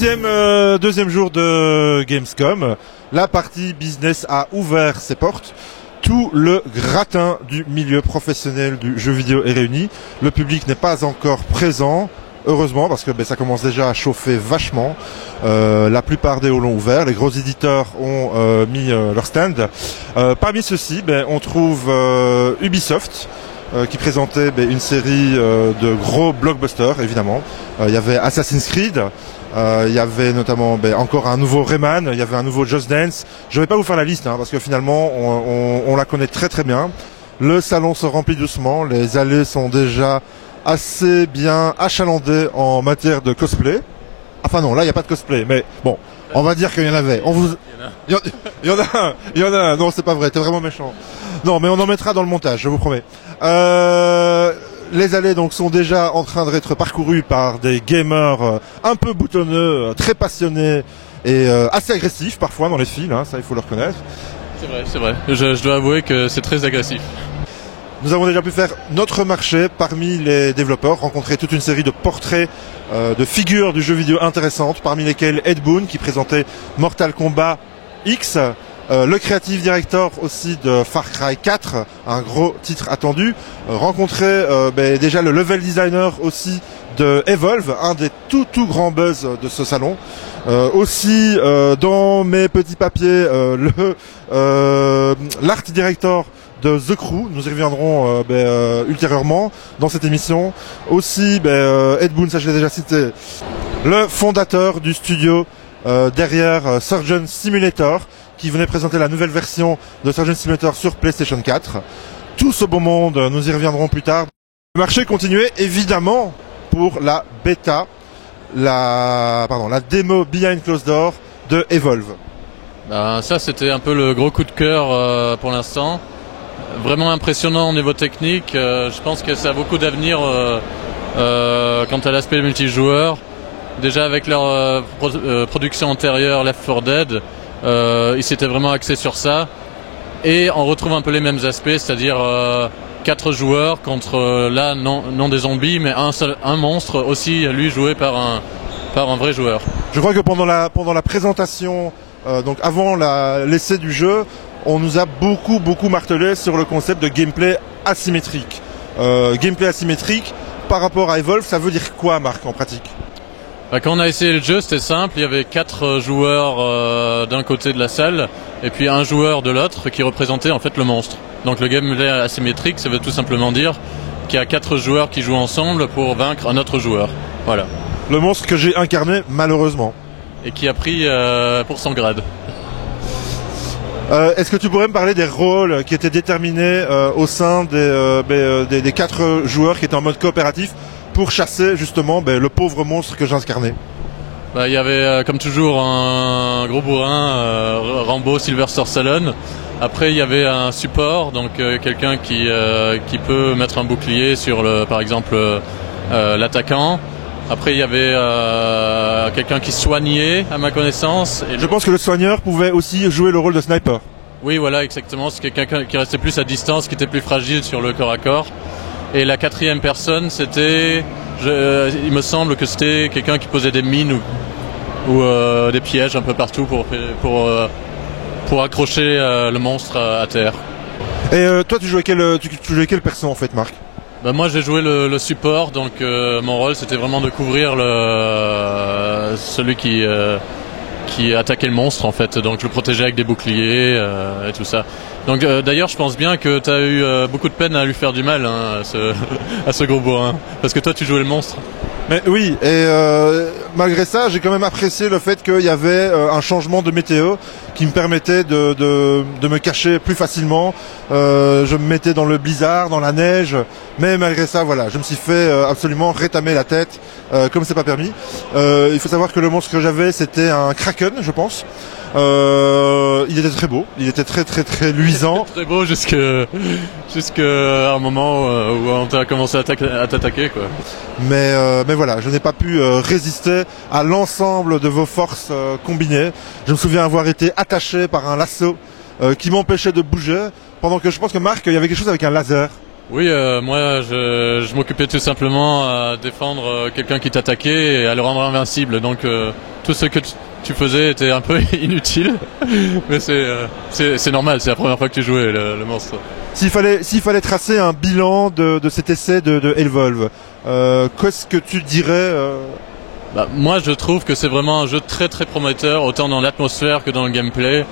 Deuxième jour de Gamescom. La partie business a ouvert ses portes. Tout le gratin du milieu professionnel du jeu vidéo est réuni. Le public n'est pas encore présent, heureusement, parce que ça commence déjà à chauffer vachement. La plupart des halls ont ouvert, les gros éditeurs ont mis leur stand. Parmi ceux-ci, on trouve Ubisoft, qui présentait une série de gros blockbusters, évidemment. Il y avait Assassin's Creed. Il y avait notamment encore un nouveau Rayman, il y avait un nouveau Just Dance. Je ne vais pas vous faire la liste parce que finalement on la connaît très très bien. Le salon se remplit doucement, les allées sont déjà assez bien achalandées en matière de cosplay. Enfin non, là il n'y a pas de cosplay, mais bon, on va dire qu'il y en avait. Il y en a un. Non, c'est pas vrai, t'es vraiment méchant. Non, mais on en mettra dans le montage, je vous promets. Les allées donc sont déjà en train d'être parcourues par des gamers un peu boutonneux, très passionnés et assez agressifs parfois dans les files, ça il faut le reconnaître. C'est vrai. Je dois avouer que c'est très agressif. Nous avons déjà pu faire notre marché parmi les développeurs, rencontrer toute une série de portraits de figures du jeu vidéo intéressantes, parmi lesquelles Ed Boon qui présentait Mortal Kombat X, le creative director aussi de Far Cry 4, un gros titre attendu, rencontrer déjà le level designer aussi de Evolve, un des tout grands buzz de ce salon. Aussi dans mes petits papiers l'art director de The Crew, nous y reviendrons ultérieurement dans cette émission. Aussi Ed Boon, ça je l'ai déjà cité, le fondateur du studio derrière Surgeon Simulator, qui venait présenter la nouvelle version de Surgeon Simulator sur PlayStation 4. Tout ce beau monde, nous y reviendrons plus tard. Le marché continuait évidemment pour la bêta, la démo Behind Closed Door de Evolve. Ça c'était un peu le gros coup de cœur pour l'instant. Vraiment impressionnant au niveau technique. Je pense que ça a beaucoup d'avenir quant à l'aspect multijoueur. Déjà avec leur production antérieure Left 4 Dead, ils s'étaient vraiment axés sur ça. Et on retrouve un peu les mêmes aspects, c'est-à-dire 4 joueurs contre là non des zombies, mais un monstre aussi, lui joué par un vrai joueur. Je crois que pendant la présentation, donc avant l'essai du jeu, on nous a beaucoup martelé sur le concept de gameplay asymétrique. Gameplay asymétrique par rapport à Evolve, ça veut dire quoi, Marc, en pratique ? Quand on a essayé le jeu, c'était simple. Il y avait 4 joueurs d'un côté de la salle et puis un joueur de l'autre qui représentait en fait le monstre. Donc le gameplay asymétrique, ça veut tout simplement dire qu'il y a 4 joueurs qui jouent ensemble pour vaincre un autre joueur. Voilà. Le monstre que j'ai incarné, malheureusement. Et qui a pris pour son grade. Est-ce que tu pourrais me parler des rôles qui étaient déterminés au sein des 4 joueurs qui étaient en mode coopératif pour chasser justement le pauvre monstre que j'incarnais? Il y avait comme toujours un gros bourrin, Rambo Sylvester Stallone. Après il y avait un support, donc quelqu'un qui peut mettre un bouclier sur par exemple l'attaquant. Après il y avait quelqu'un qui soignait à ma connaissance. Je pense que le soigneur pouvait aussi jouer le rôle de sniper. Oui voilà exactement, c'est quelqu'un qui restait plus à distance, qui était plus fragile sur le corps à corps. Et la 4e personne, c'était, il me semble que c'était quelqu'un qui posait des mines ou des pièges un peu partout pour accrocher le monstre à terre. Et toi, tu jouais quel perso en fait, Marc? Moi, j'ai joué le support, donc mon rôle, c'était vraiment de couvrir celui qui attaquait le monstre en fait. Donc je le protégeais avec des boucliers et tout ça. Donc d'ailleurs je pense bien que tu as eu beaucoup de peine à lui faire du mal à ce gros bourrin. Parce que toi tu jouais le monstre. Mais oui, et malgré ça j'ai quand même apprécié le fait qu'il y avait un changement de météo qui me permettait de me cacher plus facilement. Je me mettais dans le blizzard, dans la neige, mais malgré ça voilà, je me suis fait absolument rétamer la tête comme c'est pas permis. Il faut savoir que le monstre que j'avais c'était un kraken je pense. Il était très beau, il était très luisant. Très beau jusqu'à un moment où on a commencé à t'attaquer quoi. Mais voilà, je n'ai pas pu résister à l'ensemble de vos forces combinées. Je me souviens avoir été attaché par un lasso qui m'empêchait de bouger, pendant que je pense que Marc, il y avait quelque chose avec un laser. Oui, moi je m'occupais tout simplement à défendre quelqu'un qui t'attaquait et à le rendre invincible. Donc tout ce que tu faisais était un peu inutile, mais c'est normal, c'est la première fois que tu jouais le monstre. S'il fallait tracer un bilan de cet essai de Evolve, qu'est-ce que tu dirais Moi je trouve que c'est vraiment un jeu très très prometteur, autant dans l'atmosphère que dans le gameplay.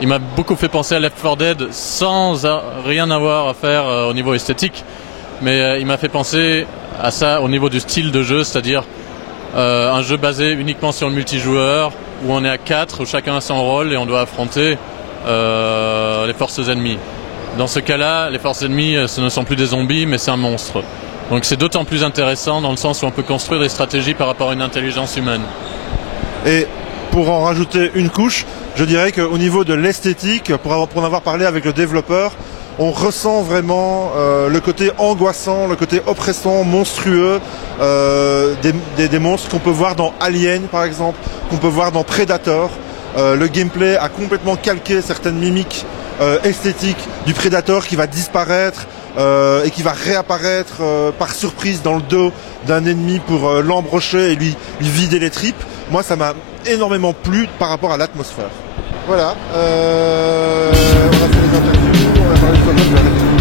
Il m'a beaucoup fait penser à Left 4 Dead sans rien avoir à faire au niveau esthétique, mais il m'a fait penser à ça au niveau du style de jeu, c'est-à-dire un jeu basé uniquement sur le multijoueur, où on est à 4, où chacun a son rôle et on doit affronter les forces ennemies. Dans ce cas-là, les forces ennemies, ce ne sont plus des zombies, mais c'est un monstre. Donc c'est d'autant plus intéressant dans le sens où on peut construire des stratégies par rapport à une intelligence humaine. Et pour en rajouter une couche, je dirais qu'au niveau de l'esthétique, pour en avoir parlé avec le développeur, on ressent vraiment le côté angoissant, le côté oppressant, monstrueux des monstres qu'on peut voir dans Alien par exemple, qu'on peut voir dans Predator. Le gameplay a complètement calqué certaines mimiques esthétiques du Predator qui va disparaître et qui va réapparaître par surprise dans le dos d'un ennemi pour l'embrocher et lui vider les tripes. Moi ça m'a énormément plu par rapport à l'atmosphère. Voilà, on a fait les interviews, on a parlé de